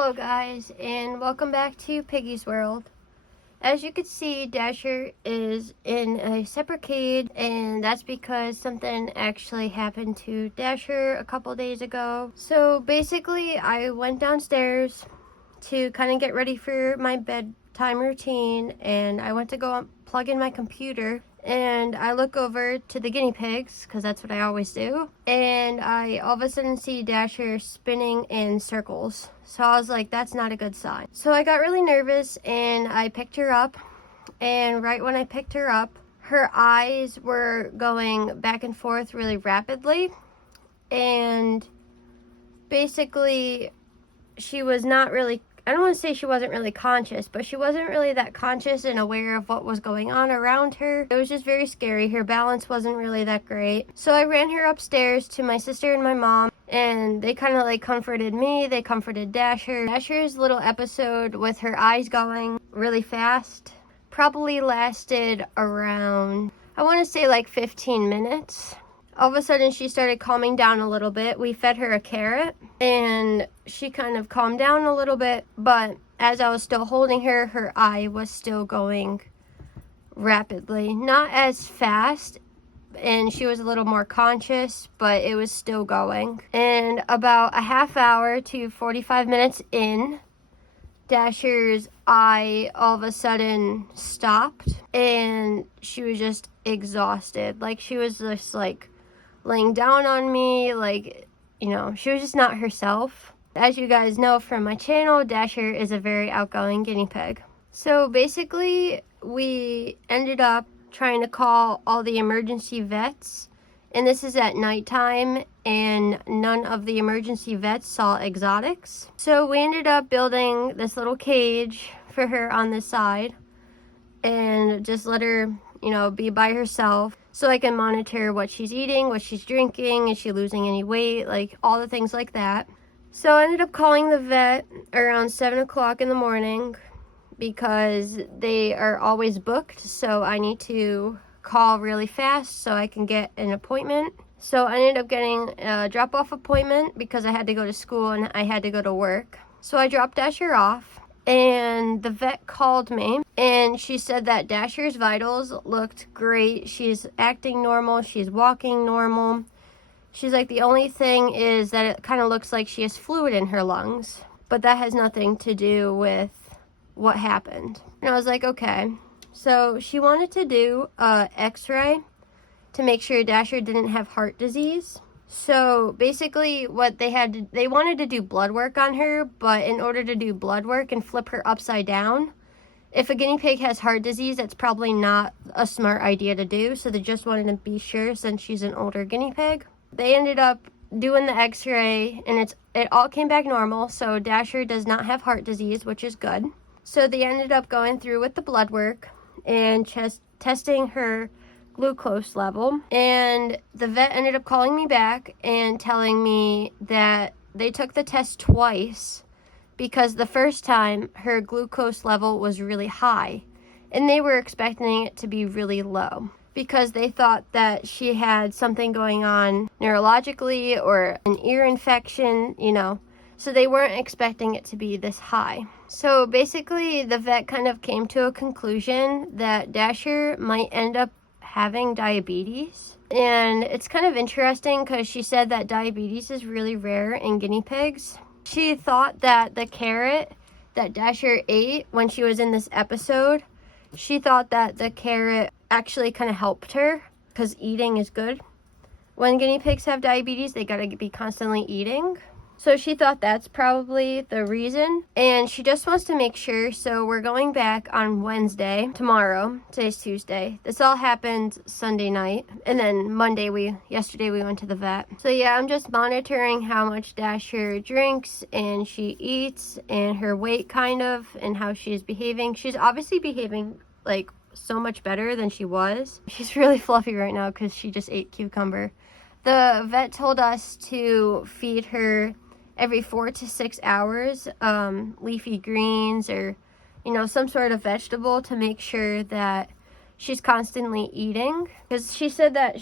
Hello guys, and welcome back to Piggy's World. As you can see, Dasher is in a separate cage, and that's because something actually happened to Dasher a couple days ago. So basically, I went downstairs to kind of get ready for my bedtime routine, and I went to go plug in my computer, and I look over to the guinea pigs, because that's what I always do, and I all of a sudden see Dasher spinning in circles. So I was like, that's not a good sign. So I got really nervous, and I picked her up, and right when I picked her up, her eyes were going back and forth really rapidly, and basically she was not really, I don't want to say she wasn't really conscious, but she wasn't really that conscious and aware of what was going on around her. It was just very scary. Her balance wasn't really that great. So I ran her upstairs to my sister and my mom, and they kind of like comforted me. They comforted Dasher. Dasher's little episode with her eyes going really fast probably lasted around, I want to say like 15 minutes. All of a sudden, she started calming down a little bit. We fed her a carrot, and she kind of calmed down a little bit, but as I was still holding her, her eye was still going rapidly. Not as fast, and she was a little more conscious, but it was still going. And about a half hour to 45 minutes in, Dasher's eye all of a sudden stopped, and she was just exhausted. Like, she was just like laying down on me, like, you know, she was just not herself. As you guys know from my channel, Dasher is a very outgoing guinea pig. So basically, we ended up trying to call all the emergency vets, and this is at nighttime, and none of the emergency vets saw exotics. So we ended up building this little cage for her on this side, and just let her, you know, be by herself, so I can monitor what she's eating, what she's drinking, is she losing any weight, like all the things like that. So I ended up calling the vet around 7 o'clock in the morning because they are always booked, so I need to call really fast so I can get an appointment. So I ended up getting a drop-off appointment because I had to go to school and I had to go to work. So I dropped Dasher off, and the vet called me, and she said that Dasher's vitals looked great. She's acting normal. She's walking normal. She's like, the only thing is that it kind of looks like she has fluid in her lungs, but that has nothing to do with what happened. And I was like, okay. So she wanted to do a x-ray to make sure Dasher didn't have heart disease. So basically what they wanted to do blood work on her, but in order to do blood work and flip her upside down, if a guinea pig has heart disease, that's probably not a smart idea to do. So they just wanted to be sure since she's an older guinea pig. They ended up doing the x-ray, and it all came back normal. So Dasher does not have heart disease, which is good. So they ended up going through with the blood work and just testing her glucose level, and the vet ended up calling me back and telling me that they took the test twice because the first time her glucose level was really high, and they were expecting it to be really low because they thought that she had something going on neurologically or an ear infection, you know, so they weren't expecting it to be this high. So basically the vet kind of came to a conclusion that Dasher might end up having diabetes. And it's kind of interesting because she said that diabetes is really rare in guinea pigs. She thought that the carrot that Dasher ate when she was in this episode, she thought that the carrot actually kind of helped her because eating is good. When guinea pigs have diabetes, they gotta be constantly eating. So she thought that's probably the reason, and she just wants to make sure. So we're going back on Wednesday, tomorrow. Today's Tuesday. This all happened Sunday night, and then yesterday we went to the vet. So yeah, I'm just monitoring how much Dasher drinks and she eats, and her weight kind of, and how she's behaving. She's obviously behaving like so much better than she was. She's really fluffy right now because she just ate cucumber. The vet told us to feed her every 4 to 6 hours, leafy greens or, you know, some sort of vegetable to make sure that she's constantly eating. Because she said that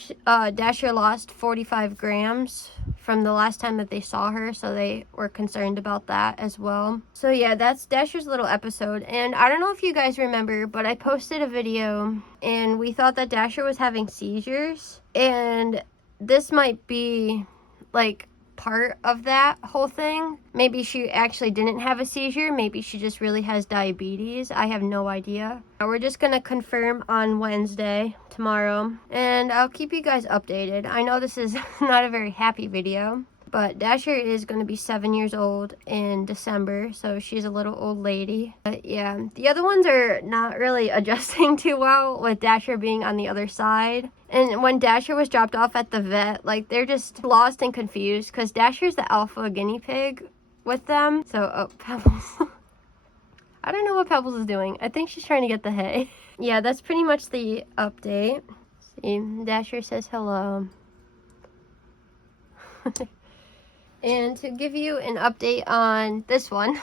Dasher lost 45 grams from the last time that they saw her, so they were concerned about that as well. So yeah, that's Dasher's little episode. And I don't know if you guys remember, but I posted a video and we thought that Dasher was having seizures, and this might be like part of that whole thing. Maybe she actually didn't have a seizure. Maybe she just really has diabetes. I have no idea. We're just gonna confirm on Wednesday, tomorrow, and I'll keep you guys updated. I know this is not a very happy video, but Dasher is going to be 7 years old in December, so she's a little old lady. But yeah, the other ones are not really adjusting too well with Dasher being on the other side. And when Dasher was dropped off at the vet, like, they're just lost and confused because Dasher's the alpha guinea pig with them. So, oh, Pebbles. I don't know what Pebbles is doing. I think she's trying to get the hay. Yeah, that's pretty much the update. See, Dasher says hello. And to give you an update on this one,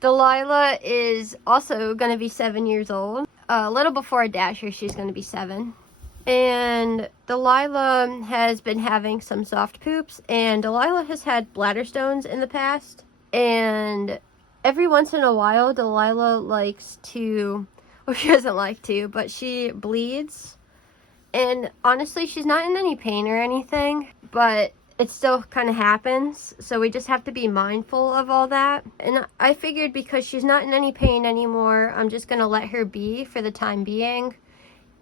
Delilah is also going to be 7 years old. A little before Dasher, she's going to be 7. And Delilah has been having some soft poops, and Delilah has had bladder stones in the past. And every once in a while, Delilah likes to, well, she doesn't like to, but she bleeds. And honestly, she's not in any pain or anything, but it still kind of happens, so we just have to be mindful of all that. And I figured because she's not in any pain anymore, I'm just going to let her be for the time being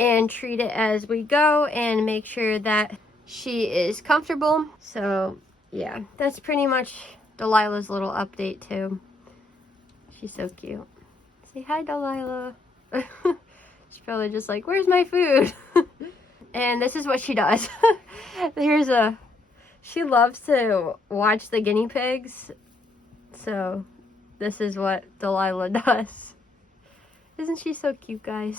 and treat it as we go and make sure that she is comfortable. So yeah, that's pretty much Delilah's little update too. She's so cute. Say hi, Delilah. She's probably just like, where's my food? And this is what she does. She loves to watch the guinea pigs, so this is what Delilah does. Isn't she so cute, guys?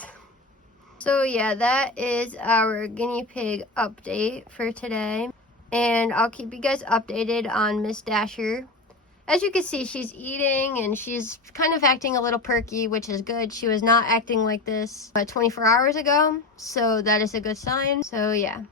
So yeah, that is our guinea pig update for today, and I'll keep you guys updated on Miss Dasher. As you can see, she's eating and she's kind of acting a little perky, which is good. She was not acting like this 24 hours ago, so that is a good sign. So yeah,